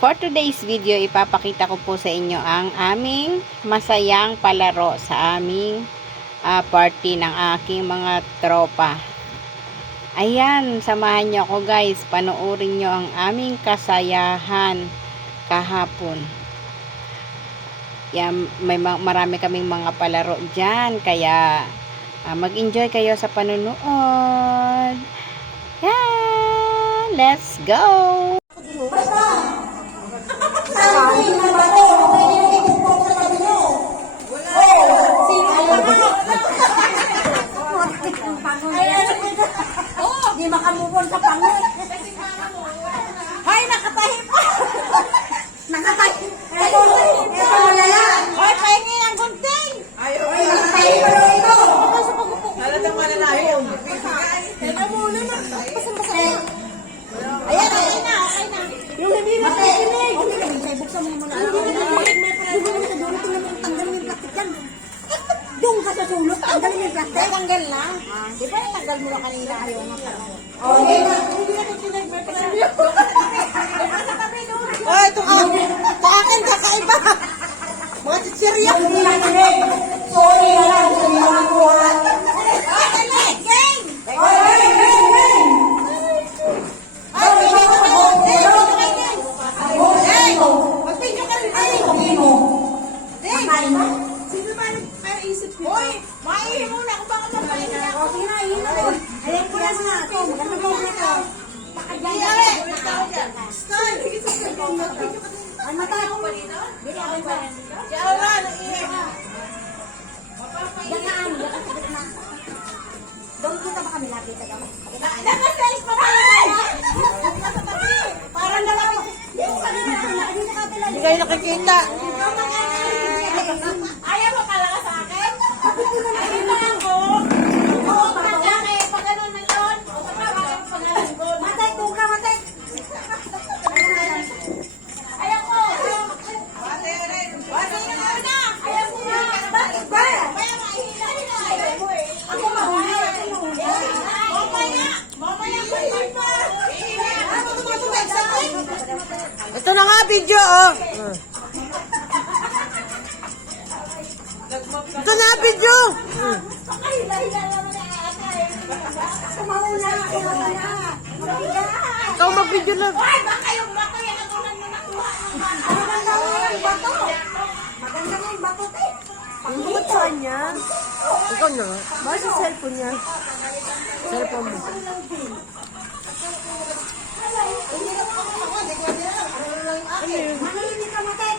For today's video, ipapakita ko po sa inyo ang aming masayang palaro sa aming party ng aking mga tropa. Ayan, samahan nyo ako guys. Panoorin nyo ang aming kasayahan kahapon. Yan, marami kaming mga palaro dyan. Kaya mag-enjoy kayo sa panonood. Yan, let's go! Hindi makamubon sa pangot. Hay, nakatahi pa. Nakatahi. Ito wala yan. Hoy, pahingi ang gunting. Ayaw. Hoy, nakatahi pa rin ito. Halatang mananayon. Teka muna na. Ayan, ayan na. Yung nabibig. Makikinig. Okay, buksan mo muna. Buksan mo sa dulo. Tingnan mo, tanggalin yung plastic yan. Doon ka sa sulok, tanggalin yung plastic. Tanggal na. Di ba tanggal mo na kanina? Ayaw na pala. Okay na. Hindi na kikinig. May panabi. Oh, ito ka. Sa akin, kakaiba. Mga chichirya. Hindi na kinig. Sorry na lang. Hindi na makuha. Okay, game. Game. Mag-video ka rin. Makain ba? Sino ba nag-isip nito? Hoy, maihi muna kung baka mapaihi ako. Okay na, ihi na. Ayan ko na sa ito. Maganda mo na ito. Pakadyan. Start. Ay, mata ako. Dito ako ba? Yawa, naihi. Yan na ano, yan kasi na. Doon kita ba kami lapit ka daw? Naka-face pa pala tayo. Parang dalawa. Hindi kayo nakikita. Ayaw mo pala ka sa akin? Ayaw mo lang ko. Oo, pagkakaki. Pag ganun na yun. O pagkakaki mo pangalan ko. Matay, kung ka, matay. Ayaw ko. Matay rin. Matay na na. Ayaw ko na. Bakit ba? Kaya mahila nila. Ako mahuli. Mamaya. Mamaya ko yun pa. Ito na nga video, oh. Ito na video. Ikaw mag-video lang. Ay, baka yung bato yan ang ulan mo nakuha. Maganda nga yung bato. Maganda nga yung bato, te. Ang saan niya? Ikaw na nga. Ba sa cellphone niya? Cellphone mo. Manahimik ka, mate.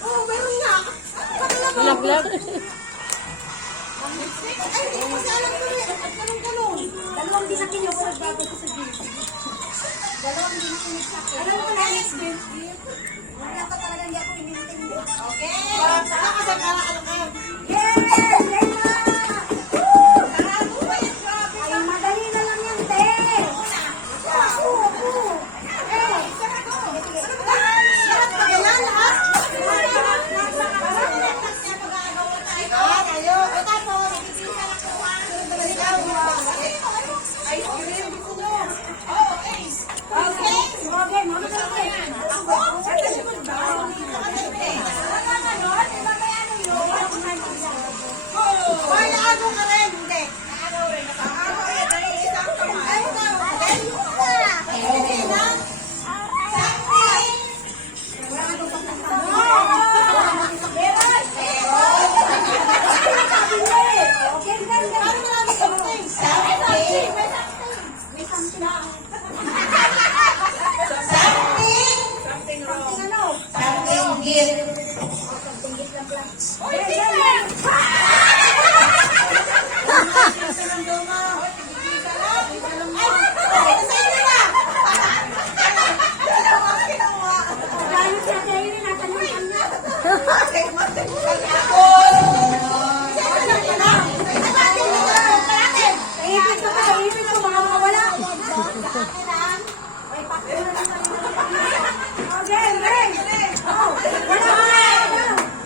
Oh, meron nga. Laglag. Ay, hindi ko kasi alam ko rin. At kalong-kalong. Dalawang dinakinig sa bago ko sa gilid. Dalawang dinakinig sa akin. Alam ko na, next game. Wala ka talaga, hindi ako inintindi. Okay. Saka kasi para ano ka. Yes! Yes! Ay, madali na lang yan, te. Ako. Eh, sarap ko. Sarap ka yan, ha?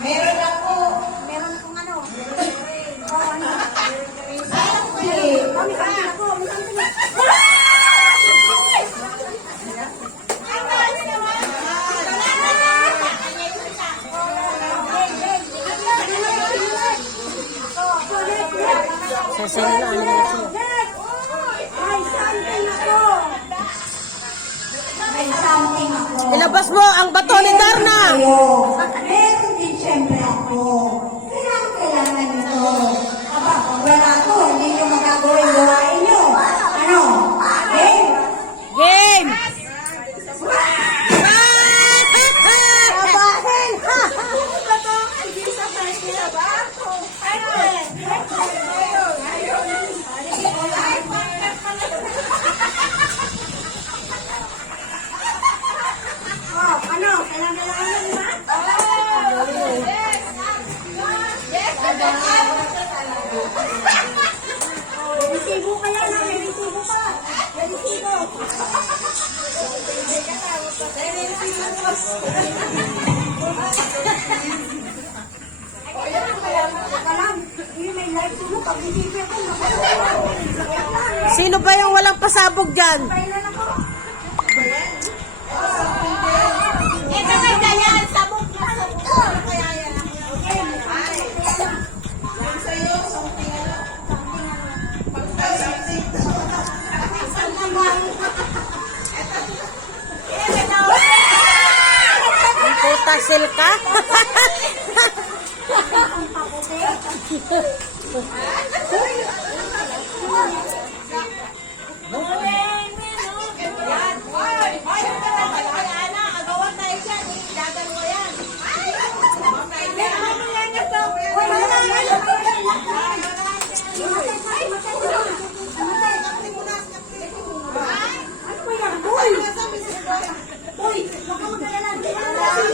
Meron ako. sa'yo na, ano na sa'yo. May something ako. May something ako. Ilabas mo ang bato ni Darna! Meron din siyempre ako. Kailangan nito. Aba, pag wala ako, hindi nyo magagawa yung gawain nyo. Ano? Game? Game! Kabahin! Hindi sa first nila ba? Oh, ano? Kailangan mo ba? Resibo kaya na, may resibo pa. May resibo. May live mo, pag-isipin ko, Sino ba yung walang pasabog dyan? kailan ako? Ito kaya yan, sabog na sabog. Kaya yan. Ang puta silka?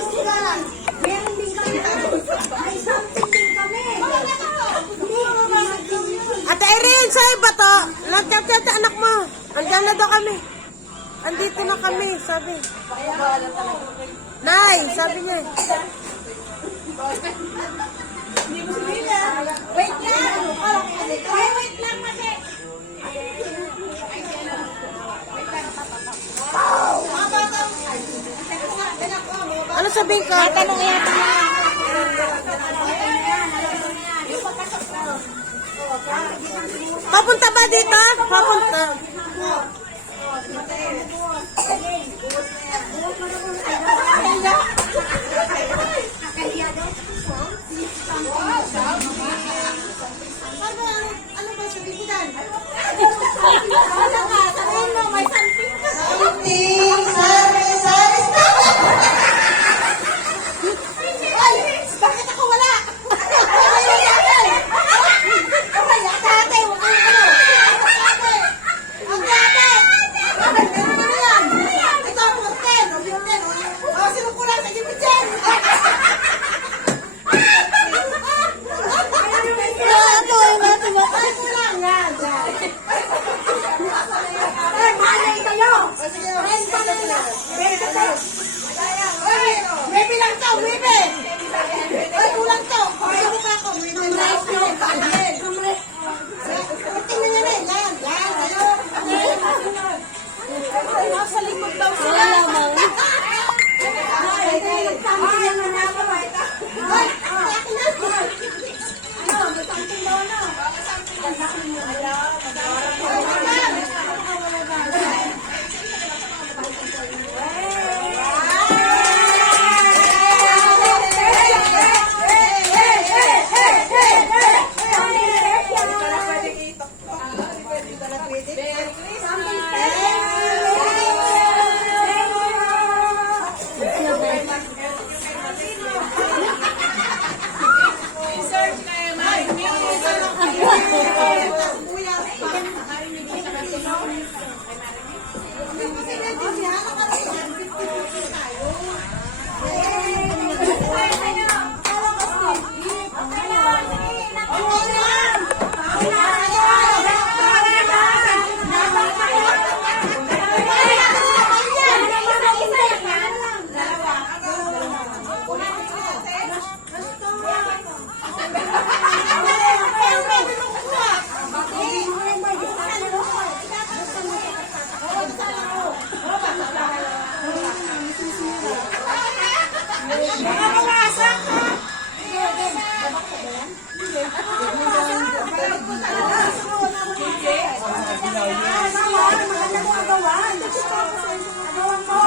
Meron din kami. May something din kami. Ate Irene, sa'yo ba to? Nagchat-chat anak mo. Andiyan na daw kami. Andito na kami, sabi. Nay, sabi niya. Wait lang! Wait lang kasi! Ano sabihin ko? Tanong yata. Papunta ba dito? Papunta. Ano ba sabihin dyan? Sabihin mo, may something ka. Something! Service! Ay! Bakit ako wala? Maybe lang to, maybe! Ay, kulang to! Ay, mo pa ako, maybe lang to. Tingnan niya na, yan, ayo. Nasa likod daw sila. Ay, nagsampihan na na ako. Ay, akin na. Ano, may something daw na. Baka mawasak ka! Maganda mo agawan. Agawan mo.